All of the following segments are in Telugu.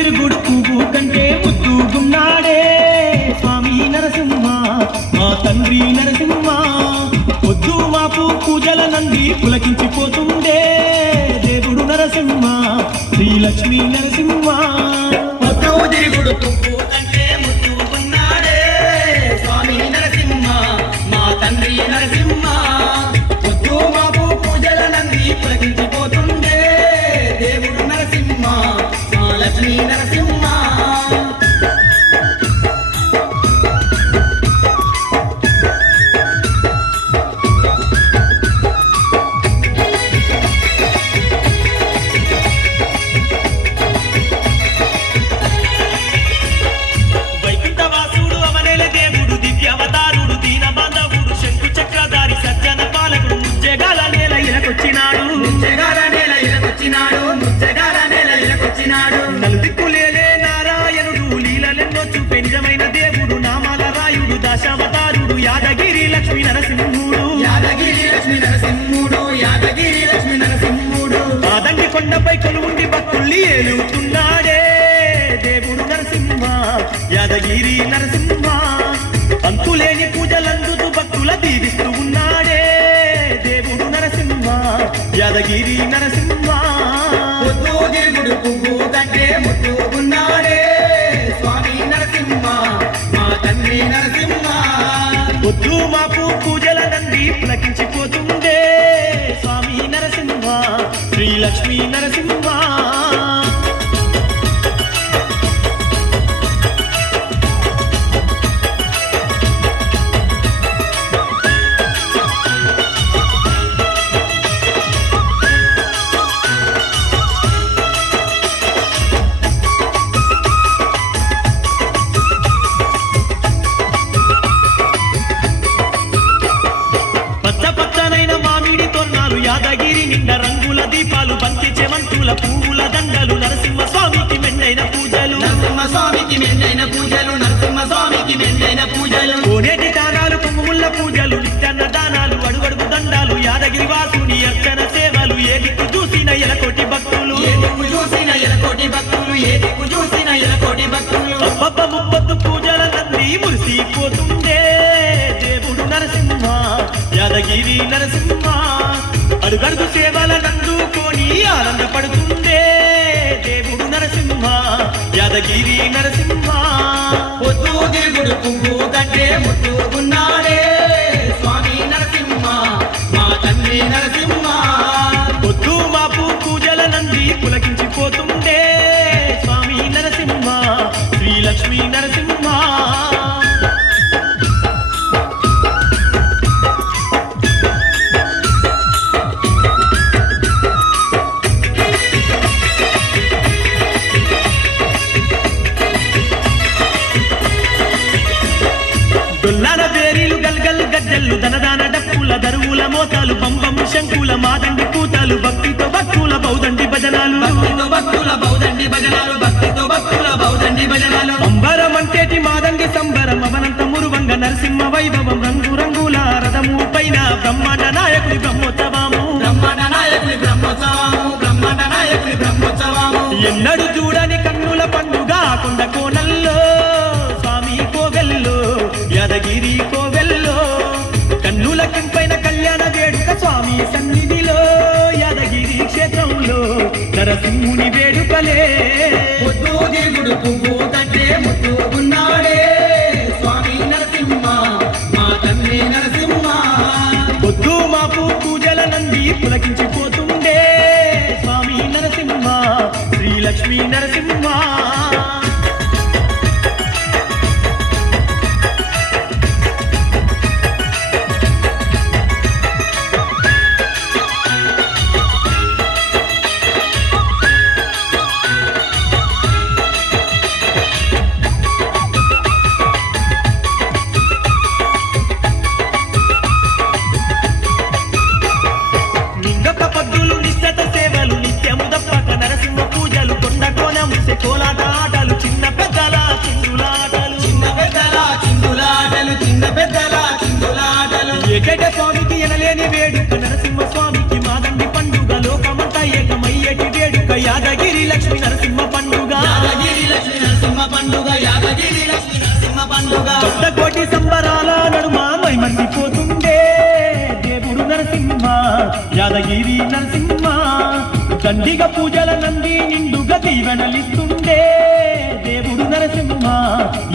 విరుగుడు పువ్వు కంటే ముద్దుగున్నాడే స్వామి నరసింహ మా తండ్రి నరసింహ పొద్దు మాపు పూజల నంది పులకించిపోతుండే దేవుడు నరసింహ శ్రీలక్ష్మీ నరసింహ పొద్దు విరుగుడు పువ్వు కంటే ముద్దుగున్నాడే స్వామి నరసింహ మా తండ్రి నరసింహ పొద్దు మాపు పూజల నంది పులకించిపోతుండే దేవుడు నరసింహ మా లక్ష్మీ నరసింహ వైకుంఠవాసుడు అవనేల దేవుడు దివ్యావతారుడు దీన బాంధవుడు శంకు చక్రధారి సజ్జన పాలకుడు ముజ్జగాల నేల ఇలకొచ్చినాడు నలుదిక్కులేలే నారాయణుడు లీలలెన్నో చూపే నిజమైన దేవుడు నామాల రాయుడు దశావతారుడు యాదగిరి లక్ష్మీ నరసింహుడు ఆదండి కొండపై కొలువుండి భక్తుల్ని ఏలుతున్నాడే దేవుడు నరసింహ యాదగిరి నరసింహ అంతులేని పూజలందుతూ భక్తుల దీవిస్తూ ఉన్నాడే దేవుడు నరసింహ యాదగిరి నరసింహ పొద్దు దేవుడు పువ్వు కంటే ముద్దుగున్నాడే స్వామి నరసింహ మా తండ్రి నరసింహ పొద్దు మాపు పూజల నంది పులకించిపోతుండే స్వామి నరసింహ శ్రీలక్ష్మీ నరసింహ పచ్చ పచ్చనైన మామిడి తోరణాలు యాదగిరి నిండా రంగుల దీపాలు బంతి చెమంతుల పువ్వుల దండలు నరసింహ స్వామికి మెండైన పూజలు కోనేటి దానాలు కుంకుముల పూజలు నిత్యాన్న దానాలు అడుగడుగు దండాలు యాదగిరి వాసుని అర్చన సేవలు ఏ దిక్కు చూసిన ఎలకోటి భక్తులు అబ్బబ్బ ముప్పొద్దు పూజల నంది మురిసిపోతుండే దేవుడు నరసింహ యాదగిరి నరసింహ అడుగడుగు సేవల నందుకొని ఆనందపడుతుండే దేవుడు నరసింహ యాదగిరి నరసింహ పొద్దు దేవుడు పువ్వు కంటే ముద్దుగున్నాడే స్వామి నరసింహ మా తండ్రి నరసింహ పొద్దు మాపు పూజల నంది పులకించిపోతుండే స్వామి నరసింహ శ్రీలక్ష్మీ నరసింహ దొల్లాల బేరీలు గల్గల్ గజ్జల్లు దనదాన డప్పుల దరువుల మోతాలు పంబం శంకుల మాదండి కూతలు భక్తితో భక్తుల బౌదండి భజనాలు అంబరం అంటేటి మాదండి సంబరం అవనంత మురువంగ నరసింహ వైభవం రంగు రంగుల రథము పైన బ్రహ్మాండ నాయకుడి బ్రహ్మోత్సవము ఎన్నడు చూడని కన్నుల పండుగ కొండ కోనల్లో స్వామి కోవెల్లో యాదగిరి కోవెల్లో కన్నుల కింపైన కళ్యాణ వేడుక స్వామి సన్నిధిలో యాదగిరి క్షేత్రంలో నరసింహుని వేడుకలే పొద్దు దేవుడు పువ్వు కంటే ముద్దుగున్నాడే స్వామి నరసింహ మా తండ్రి నరసింహ పొద్దు మాపు పూజల నంది పులకించిపోతుండే స్వామి నరసింహ శ్రీలక్ష్మీ నరసింహ నింగొక్క పద్దులు నిశ్చత సేవలు నిత్యము దప్పక నరసింహ పూజలు కొండ కోనముసె కోలాట యాదగిరి నరసింహ దండిగ పూజల నంది నిండుగా దీవెనలిస్తుండే దేవుడు నరసింహ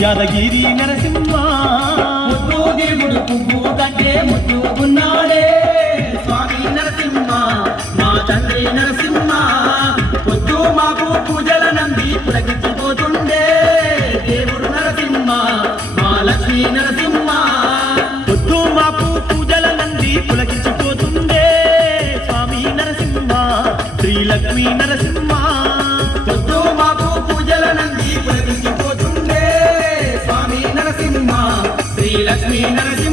యాదగిరి నరసింహ ముద్దు దేవుడు పువ్వు కంటే ముద్దు ఉన్నాడే స్వామి నరసింహ మా తండ్రి నరసింహ పొద్దు మాకు పూజల నంది పులకించిపోతుండే దేవుడు నరసింహ మా లక్ష్మీ నరసింహ పొద్దు మాపు పూజల నంది పులకించిపోతుండే స్వామి నరసింహ శ్రీలక్ష్మీ నరసింహ పొద్దు మాకు పూజల నంది పులకించిపోతుండే స్వామి నరసింహ శ్రీ లక్ష్మీ నరసింహ